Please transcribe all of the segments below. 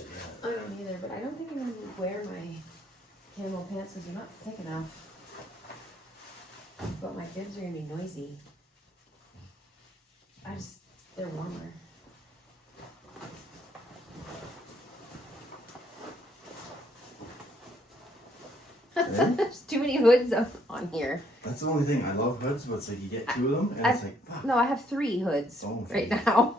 it yet. I don't either, but I don't think I'm gonna wear my camel pants because they're not thick enough. But my bibs are gonna be noisy. They're warmer. There's too many hoods up on here. That's the only thing. I love hoods, but it's like you get 2 of them, and it's like, fuck. No, I have 3 hoods right Jesus. now.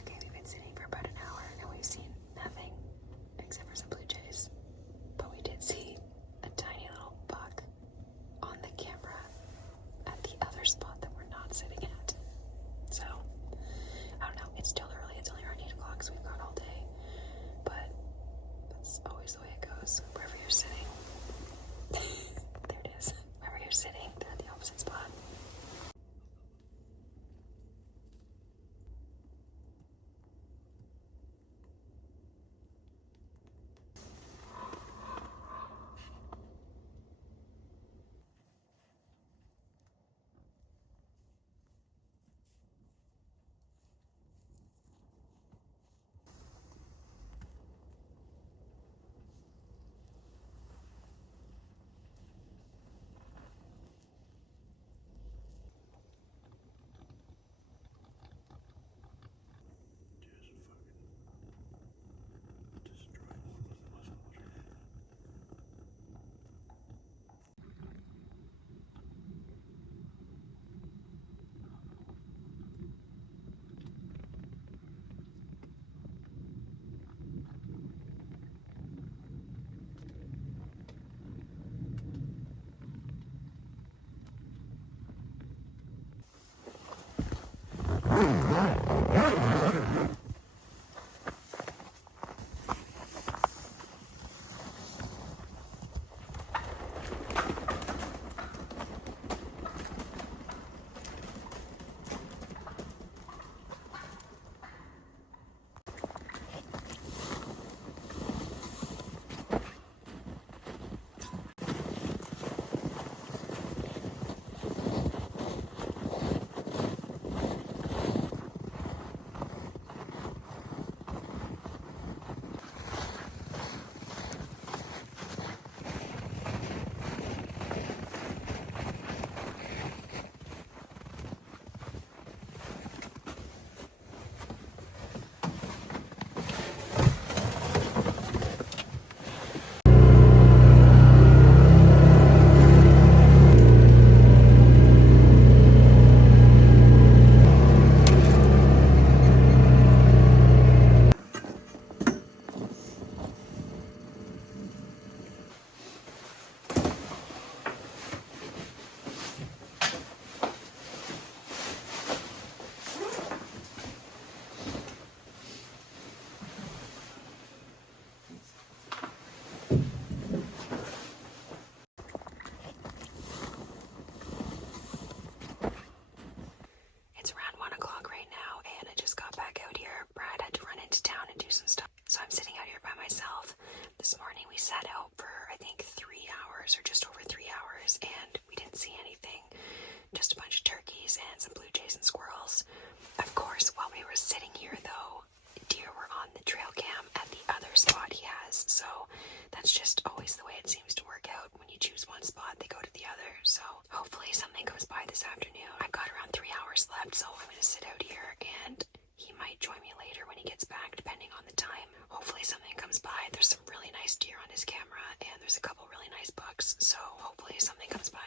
Okay, we've been sitting for about an hour and we've seen nothing except for some blue jays. But we did see a tiny little buck on the camera at the other spot that we're not sitting at. So, I don't know. It's still early. It's only around 8 o'clock, so we've got all day. But that's always the way it goes. Wherever you're sitting. There it is. Wherever you're sitting, they're at the opposite spot. left, so I'm going to sit out here and he might join me later when he gets back, depending on the time. Hopefully something comes by. There's some really nice deer on his camera, and there's a couple really nice bucks, so hopefully something comes by.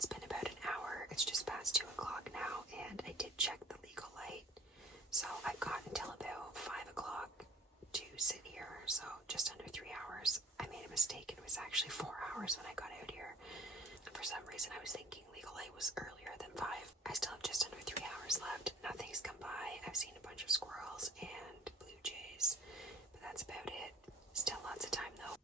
It's been about an hour. It's just past 2 o'clock now, and I did check the legal light. So I've got until about 5 o'clock to sit here, so just under 3 hours. I made a mistake, and it was actually 4 hours when I got out here. For some reason, I was thinking legal light was earlier than 5. I still have just under 3 hours left. Nothing's come by. I've seen a bunch of squirrels and blue jays, but that's about it. Still lots of time, though.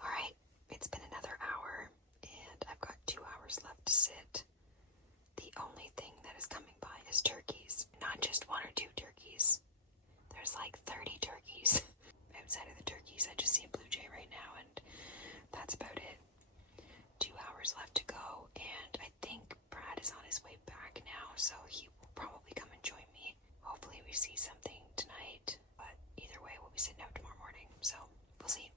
Alright, it's been another hour, and I've got 2 hours left to sit. The only thing that is coming by is turkeys. Not just 1 or 2 turkeys. There's like 30 turkeys. Outside of the turkeys, I just see a blue jay right now, and that's about it. 2 hours left to go, and I think Brad is on his way back now, so he will probably come and join me. Hopefully we see something tonight, but either way, we'll be sitting out tomorrow morning, so we'll see.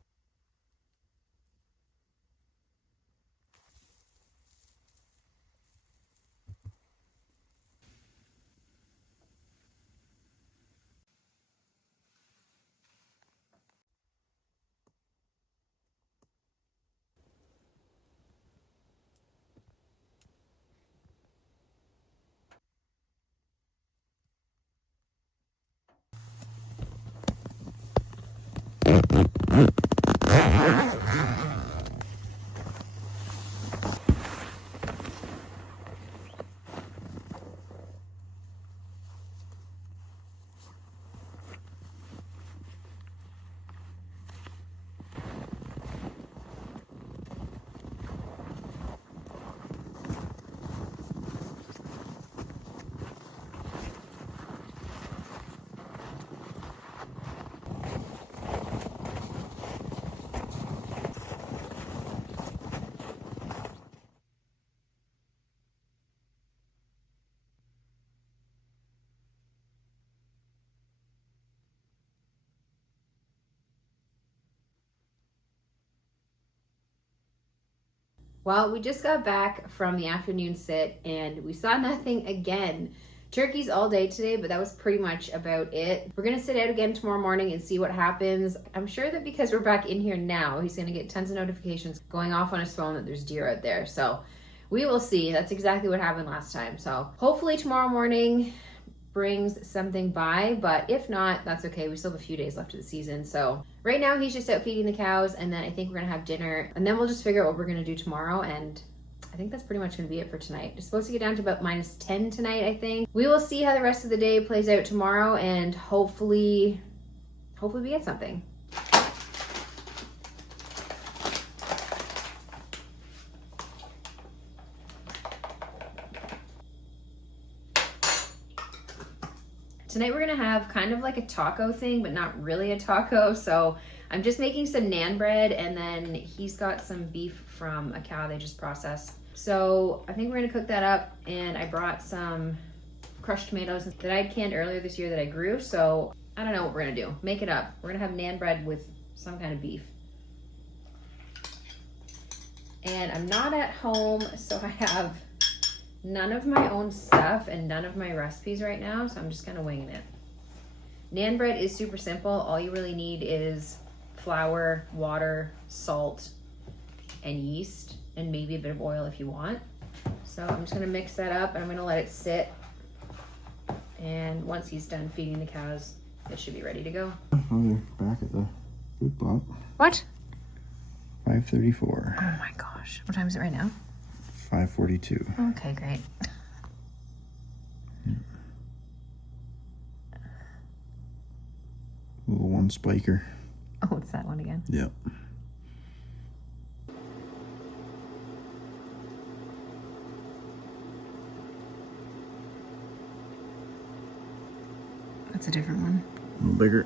Well, we just got back from the afternoon sit and we saw nothing again. Turkeys all day today, but that was pretty much about it. We're gonna sit out again tomorrow morning and see what happens. I'm sure that because we're back in here now, he's gonna get tons of notifications going off on his phone that there's deer out there. So we will see. That's exactly what happened last time. So hopefully tomorrow morning brings something by, but if not, that's okay. We still have a few days left of the season. So right now he's just out feeding the cows, and then I think we're gonna have dinner, and then we'll just figure out what we're gonna do tomorrow. And I think that's pretty much gonna be it for tonight. It's supposed to get down to about -10 tonight, I think. We will see how the rest of the day plays out tomorrow, and hopefully we get something. Tonight we're gonna have kind of like a taco thing, but not really a taco. So I'm just making some naan bread, and then he's got some beef from a cow they just processed. So I think we're gonna cook that up, and I brought some crushed tomatoes that I'd canned earlier this year that I grew. So I don't know what we're gonna do. Make it up. We're gonna have naan bread with some kind of beef. And I'm not at home, so I have none of my own stuff and none of my recipes right now, so I'm just kind of winging it. Naan bread is super simple. All you really need is flour, water, salt, and yeast, and maybe a bit of oil if you want. So I'm just gonna mix that up, and I'm gonna let it sit. And once he's done feeding the cows, It should be ready to go. Oh, they're back at the food plot. What? 5:34. Oh my gosh. What time is it right now? 5:42. Okay, great. Little one spiker. Oh, it's that one again. Yep. That's a different one. A little bigger.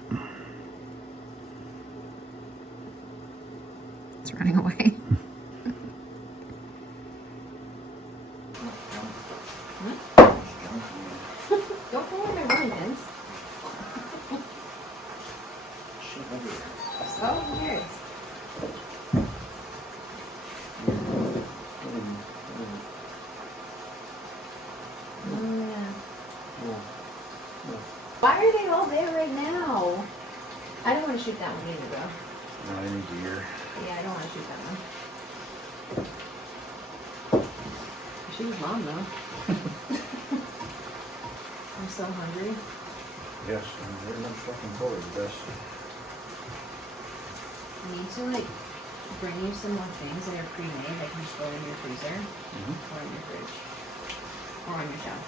It's running away. Don't go in my running pins. Oh, here. Oh, yeah. Why are they all there right now? I don't want to shoot that one either, though. No, I need deer. Yeah, I don't want to shoot that one. She was mom, though. I'm so hungry. Yes, I'm very much looking forward to this. I need to, like, bring you some more things that are pre-made that can just go in your freezer or in your fridge or on your shelf.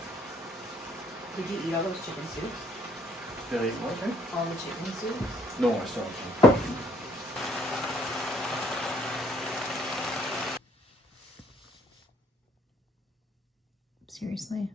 Did you eat all those chicken soups? Did I eat one thing? All the chicken soups? No, I still have some. Seriously?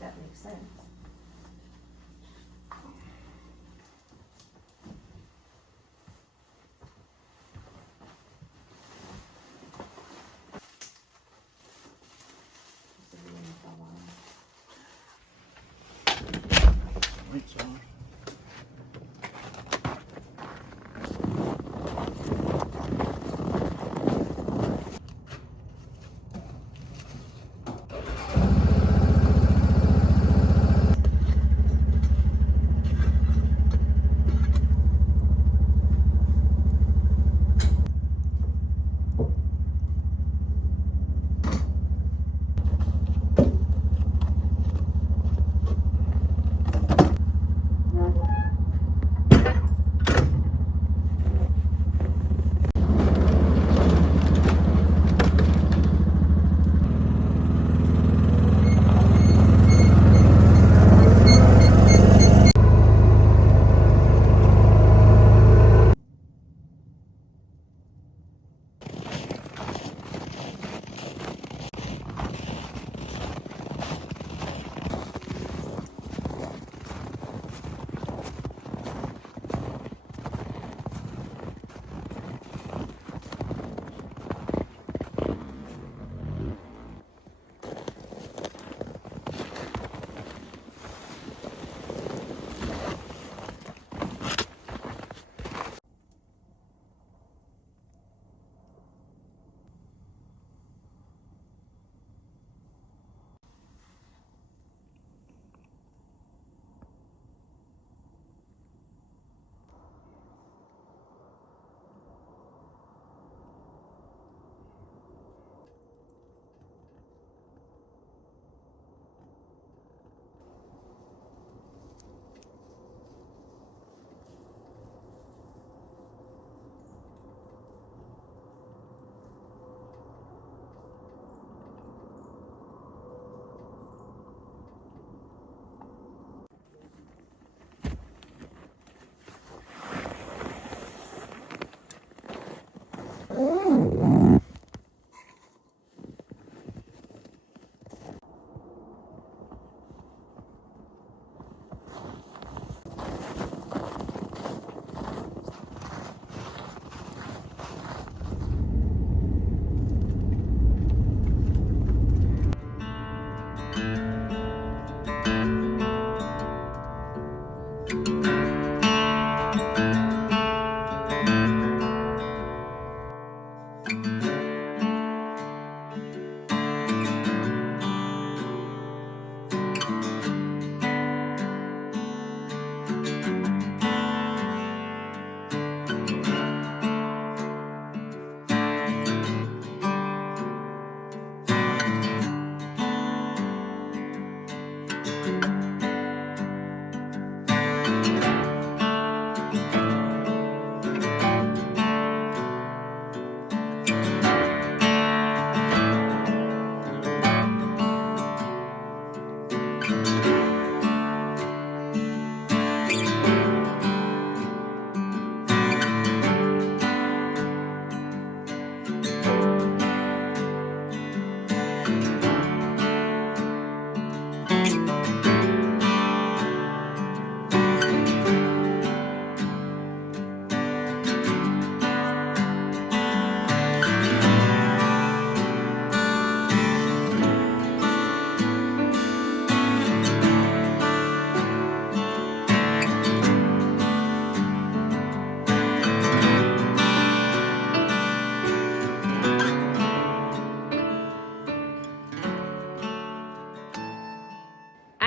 That makes sense. Lights on.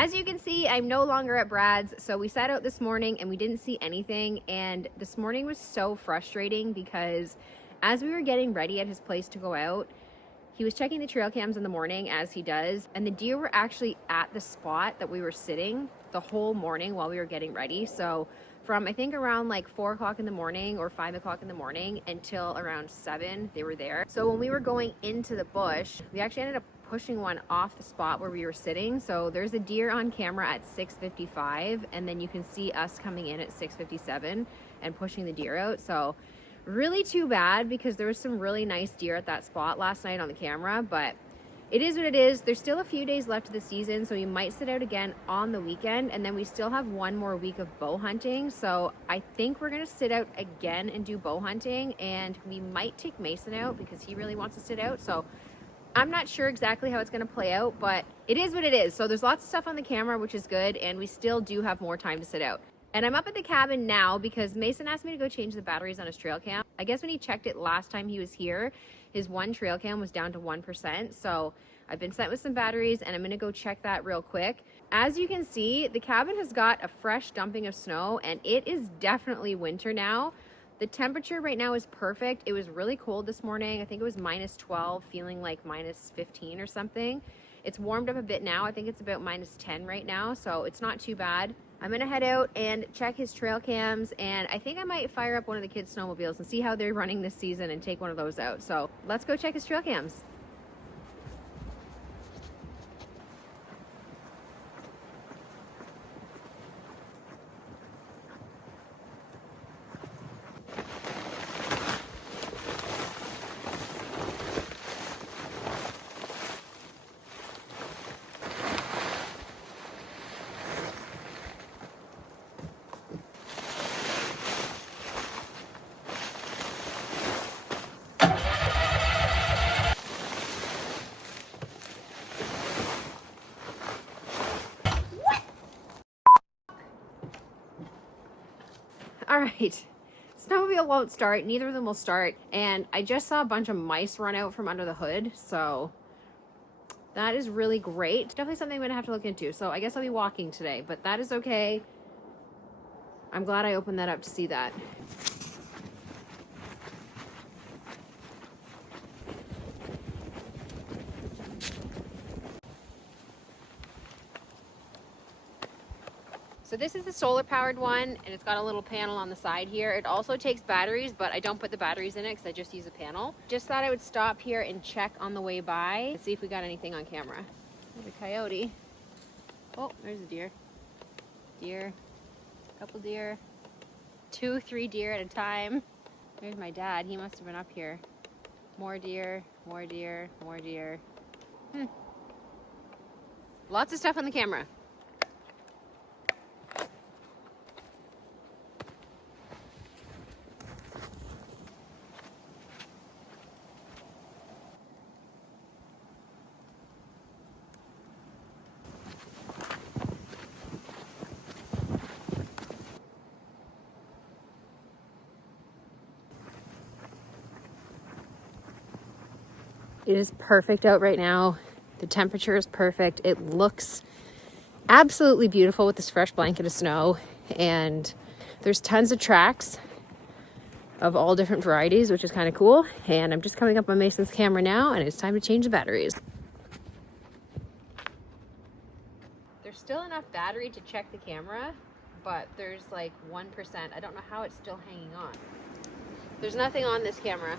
As you can see, I'm no longer at Brad's, so we sat out this morning and we didn't see anything, and this morning was so frustrating because as we were getting ready at his place to go out, he was checking the trail cams in the morning, as he does, and the deer were actually at the spot that we were sitting the whole morning while we were getting ready. So from I think around like 4 o'clock in the morning or 5 o'clock in the morning until around 7, they were there. So when we were going into the bush, we actually ended up pushing one off the spot where we were sitting. So there's a deer on camera at 6:55, and then you can see us coming in at 6:57 and pushing the deer out. So really too bad, because there was some really nice deer at that spot last night on the camera, but it is what it is. There's still a few days left of the season, so we might sit out again on the weekend, and then we still have one more week of bow hunting. So I think we're gonna sit out again and do bow hunting, and we might take Mason out because he really wants to sit out. So I'm not sure exactly how it's gonna play out, but it is what it is. So there's lots of stuff on the camera, which is good, and we still do have more time to sit out. And I'm up at the cabin now because Mason asked me to go change the batteries on his trail cam. I guess when he checked it last time he was here, his one trail cam was down to 1%. So I've been sent with some batteries, and I'm gonna go check that real quick. As you can see, the cabin has got a fresh dumping of snow, and it is definitely winter now. The temperature right now is perfect. It was really cold this morning. I think it was -12, feeling like -15 or something. It's warmed up a bit now. I think it's about -10 right now, so it's not too bad. I'm gonna head out and check his trail cams, and I think I might fire up one of the kids' snowmobiles and see how they're running this season and take one of those out. So let's go check his trail cams. All right, snowmobile won't start, neither of them will start, and I just saw a bunch of mice run out from under the hood, so that is really great. Definitely something I'm gonna have to look into. So I guess I'll be walking today, but that is okay. I'm glad I opened that up to see that. So this is the solar powered one, and it's got a little panel on the side here. It also takes batteries, but I don't put the batteries in it because I just use a panel. Just thought I would stop here and check on the way by and see if we got anything on camera. There's a coyote. Oh, there's a deer. Deer, couple deer, 2, 3 deer at a time. There's my dad, he must have been up here. More deer, more deer, more deer. Lots of stuff on the camera. It is perfect out right now. The temperature is perfect. It looks absolutely beautiful with this fresh blanket of snow, and there's tons of tracks of all different varieties, which is kind of cool. And I'm just coming up on Mason's camera now, and it's time to change the batteries. There's still enough battery to check the camera, but there's like 1%. I don't know how it's still hanging on. There's nothing on this camera.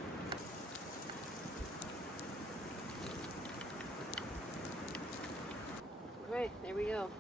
Right, there we go.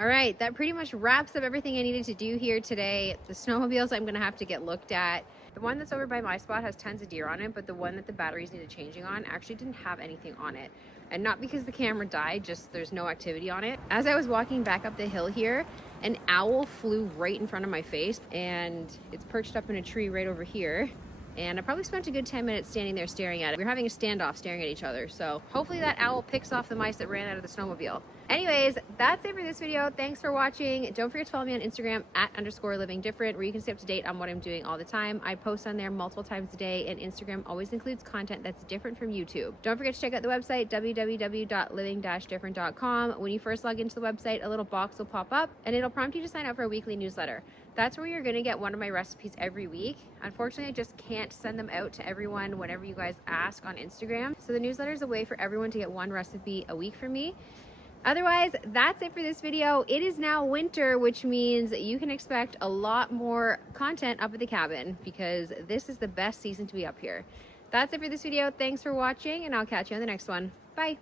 All right, that pretty much wraps up everything I needed to do here today. The snowmobiles I'm gonna have to get looked at. The one that's over by my spot has tons of deer on it, but the one that the batteries needed changing on actually didn't have anything on it. And not because the camera died, just there's no activity on it. As I was walking back up the hill here, an owl flew right in front of my face, and it's perched up in a tree right over here. And I probably spent a good 10 minutes standing there staring at it. We were having a standoff staring at each other. So hopefully that owl picks off the mice that ran out of the snowmobile. Anyways, that's it for this video. Thanks for watching. Don't forget to follow me on Instagram @_livingdifferent, where you can stay up to date on what I'm doing all the time. I post on there multiple times a day, and Instagram always includes content that's different from YouTube. Don't forget to check out the website, www.living-different.com. When you first log into the website, a little box will pop up, and it'll prompt you to sign up for a weekly newsletter. That's where you're gonna get one of my recipes every week. Unfortunately, I just can't send them out to everyone whenever you guys ask on Instagram. So the newsletter is a way for everyone to get one recipe a week from me. Otherwise, that's it for this video. It is now winter, which means you can expect a lot more content up at the cabin because this is the best season to be up here. That's it for this video. Thanks for watching, and I'll catch you on the next one. Bye.